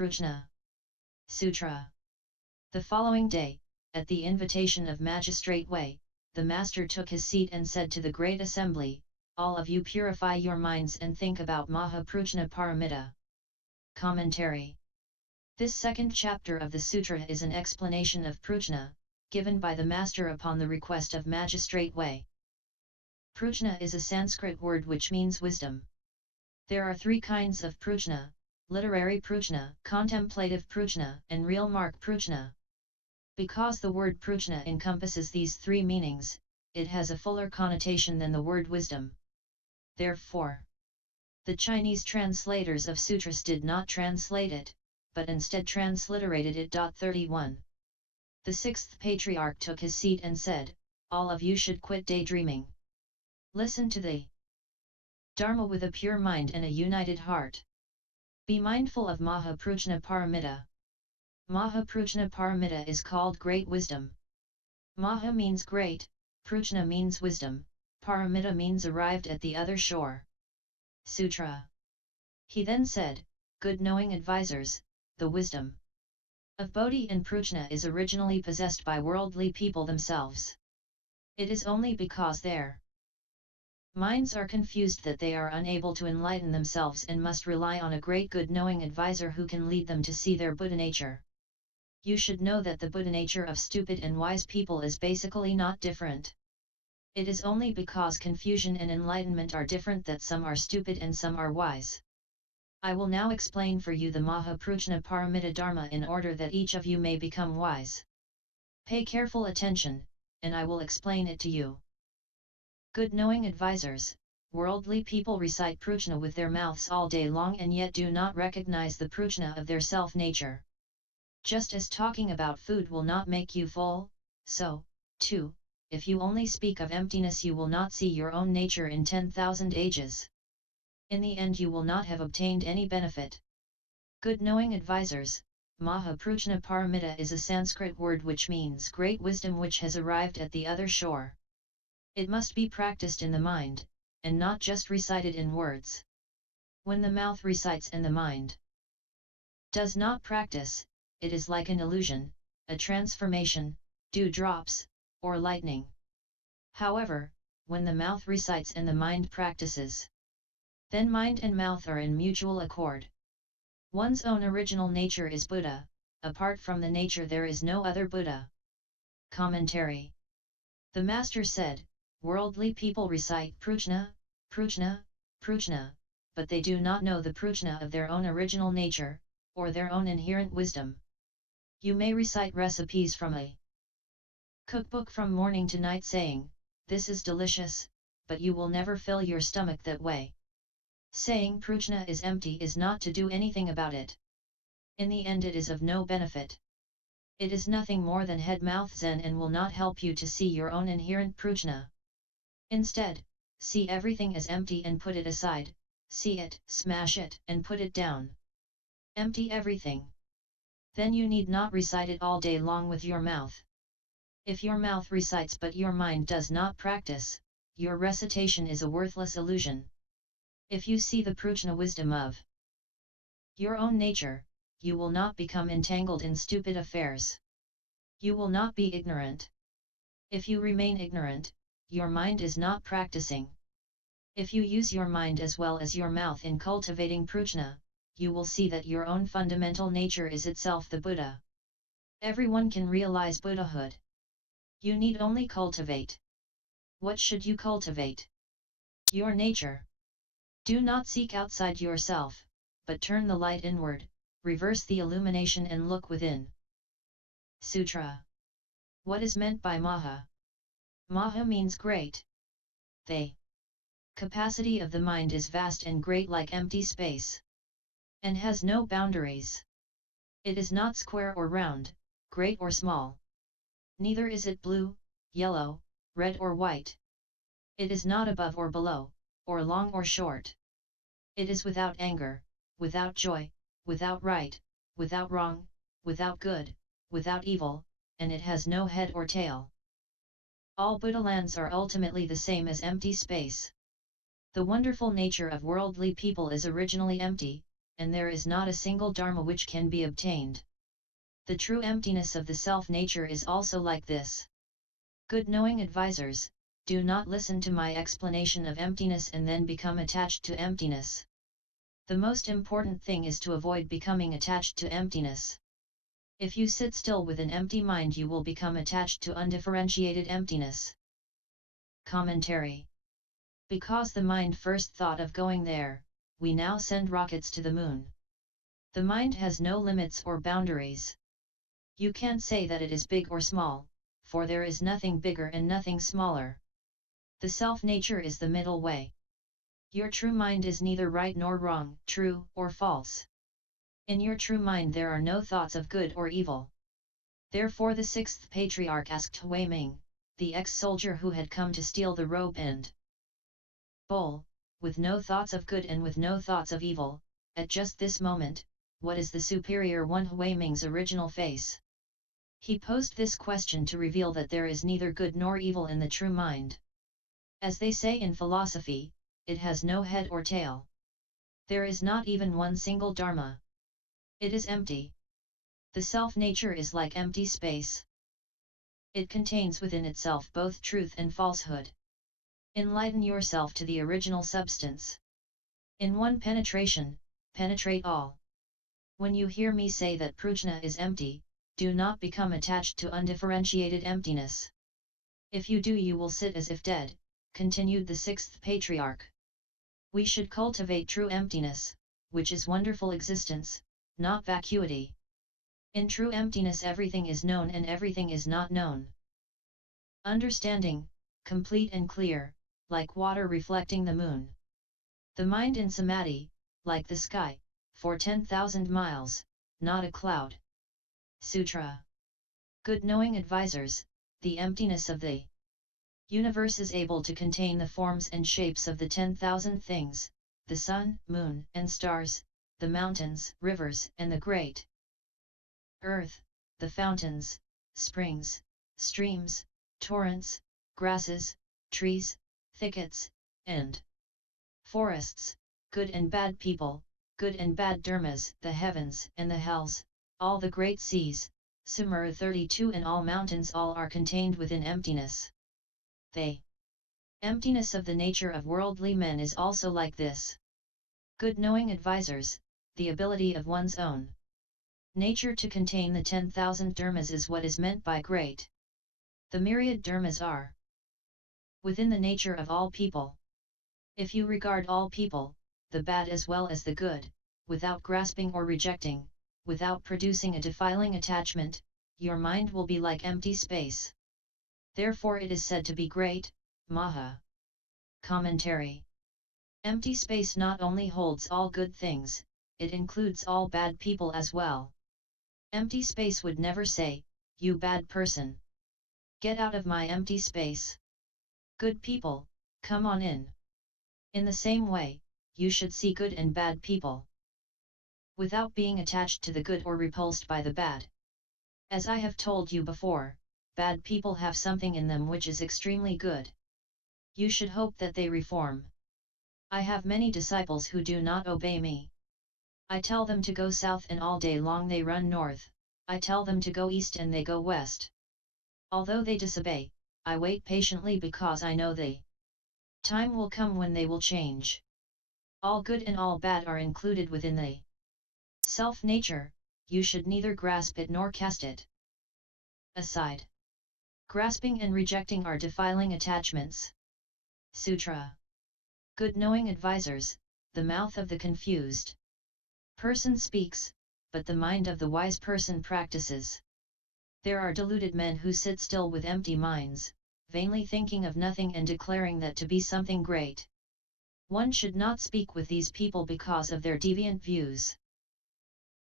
Prajna. Sutra. The following day, at the invitation of Magistrate Wei, the master took his seat and said to the great assembly, "All of you purify your minds and think about Maha Prajna Paramita." Commentary. This second chapter of the sutra is an explanation of prajna, given by the master upon the request of Magistrate Wei. Prajna is a Sanskrit word which means wisdom. There are three kinds of prajna: literary prajna, contemplative prajna, and real mark prajna. Because the word prajna encompasses these three meanings, it has a fuller connotation than the word wisdom. Therefore, the Chinese translators of sutras did not translate it, but instead transliterated it. 31. The sixth patriarch took his seat and said, "All of you should quit daydreaming. Listen to the Dharma with a pure mind and a united heart. Be mindful of Maha Prajna Paramita." Maha Prajna Paramita is called great wisdom. Maha means great, Prajna means wisdom, Paramita means arrived at the other shore. Sutra. He then said, "Good knowing advisors, the wisdom of Bodhi and Prajna is originally possessed by worldly people themselves. It is only because their minds are confused that they are unable to enlighten themselves and must rely on a great good knowing advisor who can lead them to see their Buddha nature. You should know that the Buddha nature of stupid and wise people is basically not different. It is only because confusion and enlightenment are different that some are stupid and some are wise. I will now explain for you the Maha Prajna Paramita Dharma in order that each of you may become wise. Pay careful attention, and I will explain it to you. Good knowing advisors, worldly people recite prajna with their mouths all day long and yet do not recognize the prajna of their self-nature. Just as talking about food will not make you full, so, too, if you only speak of emptiness you will not see your own nature in 10,000 ages. In the end you will not have obtained any benefit. Good knowing advisors, Maha Prajna Paramita is a Sanskrit word which means great wisdom which has arrived at the other shore. It must be practiced in the mind, and not just recited in words. When the mouth recites and the mind does not practice, it is like an illusion, a transformation, dewdrops, or lightning. However, when the mouth recites and the mind practices, then mind and mouth are in mutual accord. One's own original nature is Buddha, apart from the nature there is no other Buddha. Commentary. The Master said, worldly people recite prajna, prajna, prajna, but they do not know the prajna of their own original nature, or their own inherent wisdom. You may recite recipes from a cookbook from morning to night saying, "This is delicious," but you will never fill your stomach that way. Saying prajna is empty is not to do anything about it. In the end it is of no benefit. It is nothing more than head-mouth zen and will not help you to see your own inherent prajna. Instead, see everything as empty and put it aside, see it, smash it, and put it down. Empty everything. Then you need not recite it all day long with your mouth. If your mouth recites but your mind does not practice, your recitation is a worthless illusion. If you see the prajna wisdom of your own nature, you will not become entangled in stupid affairs. You will not be ignorant. If you remain ignorant, your mind is not practicing. If you use your mind as well as your mouth in cultivating prajna, you will see that your own fundamental nature is itself the Buddha. Everyone can realize Buddhahood. You need only cultivate. What should you cultivate? Your nature. Do not seek outside yourself, but turn the light inward, reverse the illumination and look within. Sutra. What is meant by Maha? Maha means great. The capacity of the mind is vast and great like empty space, and has no boundaries. It is not square or round, great or small. Neither is it blue, yellow, red or white. It is not above or below, or long or short. It is without anger, without joy, without right, without wrong, without good, without evil, and it has no head or tail. All Buddha lands are ultimately the same as empty space. The wonderful nature of worldly people is originally empty, and there is not a single dharma which can be obtained. The true emptiness of the self-nature is also like this. Good knowing advisors, do not listen to my explanation of emptiness and then become attached to emptiness. The most important thing is to avoid becoming attached to emptiness. If you sit still with an empty mind, you will become attached to undifferentiated emptiness. Commentary. Because the mind first thought of going there, we now send rockets to the moon. The mind has no limits or boundaries. You can't say that it is big or small, for there is nothing bigger and nothing smaller. The self-nature is the middle way. Your true mind is neither right nor wrong, true or false. In your true mind there are no thoughts of good or evil. Therefore the sixth patriarch asked Hui Ming, the ex-soldier who had come to steal the robe and bowl, with no thoughts of good and with no thoughts of evil, at just this moment, what is the superior one? Hui Ming's original face. He posed this question to reveal that there is neither good nor evil in the true mind. As they say in philosophy, it has no head or tail. There is not even one single dharma. It is empty. The self-nature is like empty space. It contains within itself both truth and falsehood. Enlighten yourself to the original substance. In one penetration, penetrate all. When you hear me say that prajna is empty, do not become attached to undifferentiated emptiness. If you do, you will sit as if dead, continued the sixth patriarch. We should cultivate true emptiness, which is wonderful existence, not vacuity. In true emptiness everything is known and everything is not known. Understanding, complete and clear, like water reflecting the moon. The mind in samadhi, like the sky, for 10,000 miles, not a cloud. Sutra. Good knowing advisors, the emptiness of the universe is able to contain the forms and shapes of the 10,000 things, the sun, moon, and stars, the mountains, rivers, and the great earth, the fountains, springs, streams, torrents, grasses, trees, thickets, and forests, good and bad people, good and bad dharmas, the heavens and the hells, all the great seas, Sumera 32, and all mountains, all are contained within emptiness. The emptiness of the nature of worldly men is also like this. Good knowing advisors, the ability of one's own nature to contain the 10,000 dharmas is what is meant by great. The myriad dharmas are within the nature of all people. If you regard all people, the bad as well as the good, without grasping or rejecting, without producing a defiling attachment, your mind will be like empty space. Therefore it is said to be great, Maha. Commentary. Empty space not only holds all good things, it includes all bad people as well. Empty space would never say, "You bad person. Get out of my empty space. Good people, come on in." In the same way, you should see good and bad people, without being attached to the good or repulsed by the bad. As I have told you before, bad people have something in them which is extremely good. You should hope that they reform. I have many disciples who do not obey me. I tell them to go south and all day long they run north, I tell them to go east and they go west. Although they disobey, I wait patiently because I know the time will come when they will change. All good and all bad are included within the self-nature, you should neither grasp it nor cast it aside. Grasping and rejecting are defiling attachments. Sutra. Good knowing advisors, the mouth of the confused person speaks, but the mind of the wise person practices. There are deluded men who sit still with empty minds, vainly thinking of nothing and declaring that to be something great. One should not speak with these people because of their deviant views.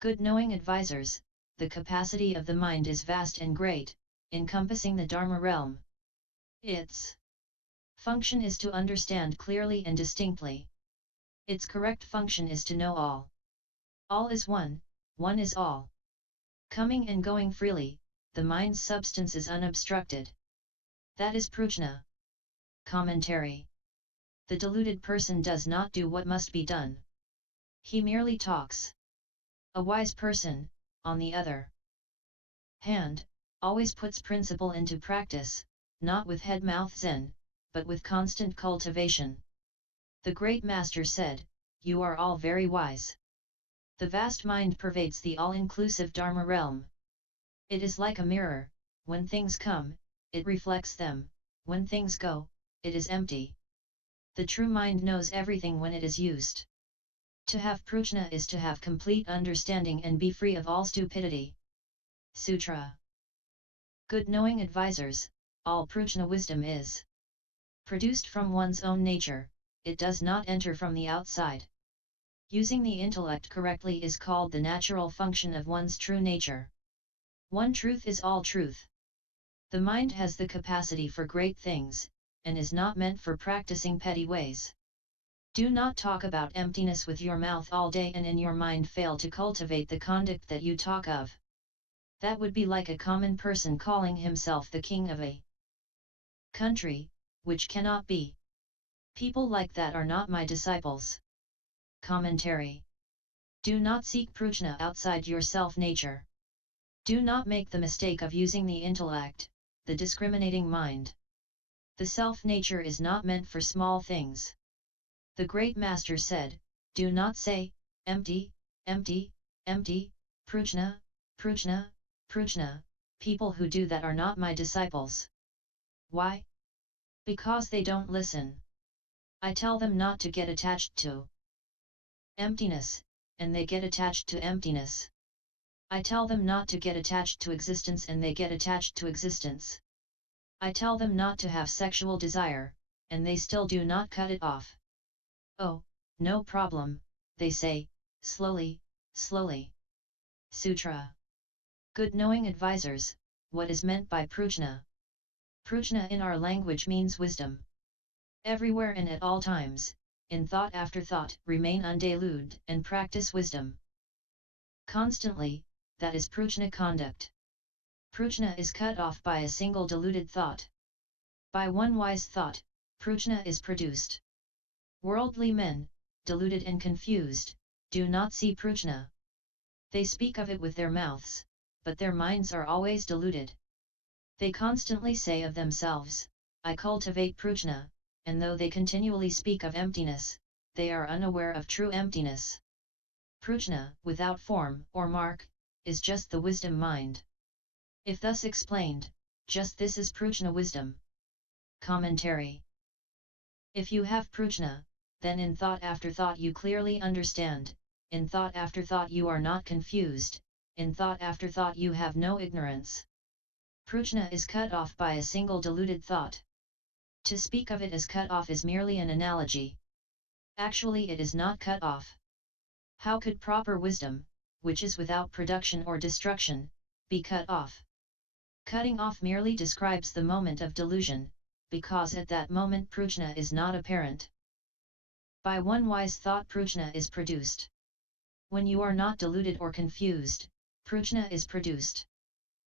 Good knowing advisors, the capacity of the mind is vast and great, encompassing the Dharma realm. Its function is to understand clearly and distinctly. Its correct function is to know all. All is one, one is all. Coming and going freely, the mind's substance is unobstructed. That is prajna. Commentary. The deluded person does not do what must be done. He merely talks. A wise person, on the other hand, always puts principle into practice, not with head-mouth zen, but with constant cultivation. The great master said, "You are all very wise. The vast mind pervades the all-inclusive Dharma realm. It is like a mirror, when things come, it reflects them, when things go, it is empty. The true mind knows everything when it is used. To have prajna is to have complete understanding and be free of all stupidity." Sutra. Good knowing advisors, all prajna wisdom is produced from one's own nature, it does not enter from the outside. Using the intellect correctly is called the natural function of one's true nature. One truth is all truth. The mind has the capacity for great things, and is not meant for practicing petty ways. Do not talk about emptiness with your mouth all day and in your mind fail to cultivate the conduct that you talk of. That would be like a common person calling himself the king of a country, which cannot be. People like that are not my disciples. Commentary. Do not seek prajna outside your self-nature. Do not make the mistake of using the intellect, the discriminating mind. The self-nature is not meant for small things. The great master said, "Do not say, empty, empty, empty, prajna, prajna, prajna." People who do that are not my disciples. Why? Because they don't listen. I tell them not to get attached to emptiness, and they get attached to emptiness. I tell them not to get attached to existence and they get attached to existence. I tell them not to have sexual desire, and they still do not cut it off. "Oh, no problem," they say, slowly, slowly. Sutra. Good knowing advisors, what is meant by prajna? Prajna in our language means wisdom. Everywhere and at all times, in thought after thought, remain undeluded and practice wisdom constantly, that is prajna conduct. Prajna is cut off by a single deluded thought. By one wise thought, prajna is produced. Worldly men, deluded and confused, do not see prajna. They speak of it with their mouths, but their minds are always deluded. They constantly say of themselves, "I cultivate prajna," and though they continually speak of emptiness, they are unaware of true emptiness. Prajna, without form or mark, is just the wisdom mind. If thus explained, just this is prajna wisdom. Commentary. If you have prajna, then in thought after thought you clearly understand, in thought after thought you are not confused, in thought after thought you have no ignorance. Prajna is cut off by a single deluded thought. To speak of it as cut off is merely an analogy. Actually it is not cut off. How could proper wisdom, which is without production or destruction, be cut off? Cutting off merely describes the moment of delusion, because at that moment prajna is not apparent. By one wise thought prajna is produced. When you are not deluded or confused, prajna is produced.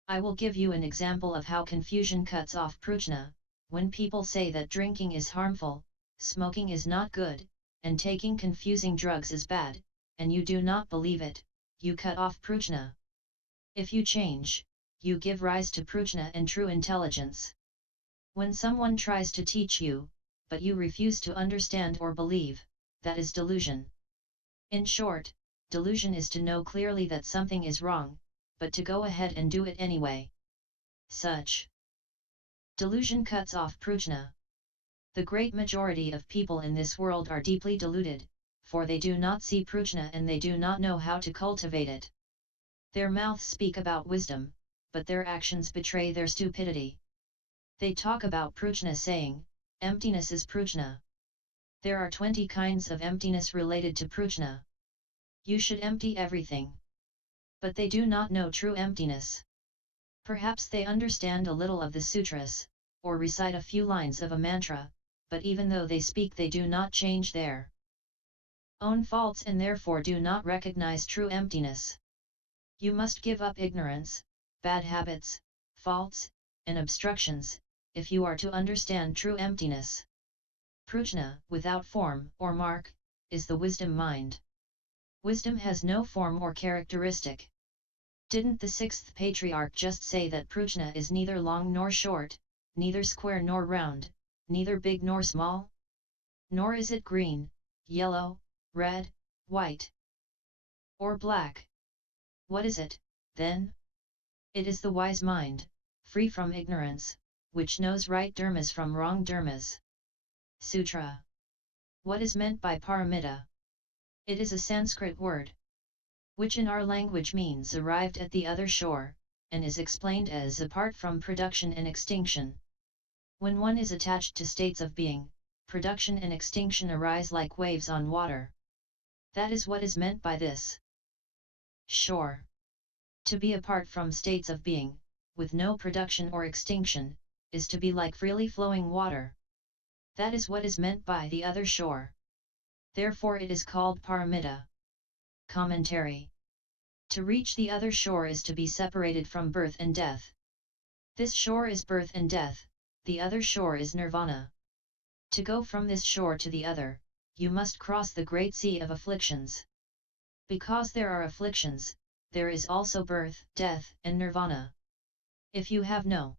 I will give you an example of how confusion cuts off prajna. When people say that drinking is harmful, smoking is not good, and taking confusing drugs is bad, and you do not believe it, you cut off prajna. If you change, you give rise to prajna and true intelligence. When someone tries to teach you, but you refuse to understand or believe, that is delusion. In short, delusion is to know clearly that something is wrong, but to go ahead and do it anyway. Such delusion cuts off prajna. The great majority of people in this world are deeply deluded, for they do not see prajna and they do not know how to cultivate it. Their mouths speak about wisdom, but their actions betray their stupidity. They talk about prajna saying, "Emptiness is prajna." There are 20 kinds of emptiness related to prajna. You should empty everything. But they do not know true emptiness. Perhaps they understand a little of the sutras, or recite a few lines of a mantra, but even though they speak they do not change their own faults and therefore do not recognize true emptiness. You must give up ignorance, bad habits, faults, and obstructions, if you are to understand true emptiness. Prajna, without form or mark, is the wisdom mind. Wisdom has no form or characteristic. Didn't the sixth patriarch just say that Prajna is neither long nor short, neither square nor round, neither big nor small? Nor is it green, yellow, red, white, or black. What is it, then? It is the wise mind, free from ignorance, which knows right dharmas from wrong dharmas. Sutra. What is meant by paramita? It is a Sanskrit word, which in our language means arrived at the other shore, and is explained as apart from production and extinction. When one is attached to states of being, production and extinction arise like waves on water. That is what is meant by this shore. To be apart from states of being, with no production or extinction, is to be like freely flowing water. That is what is meant by the other shore. Therefore it is called paramita. Commentary. To reach the other shore is to be separated from birth and death. This shore is birth and death, the other shore is nirvana. To go from this shore to the other, you must cross the great sea of afflictions. Because there are afflictions, there is also birth, death, and nirvana. If you have no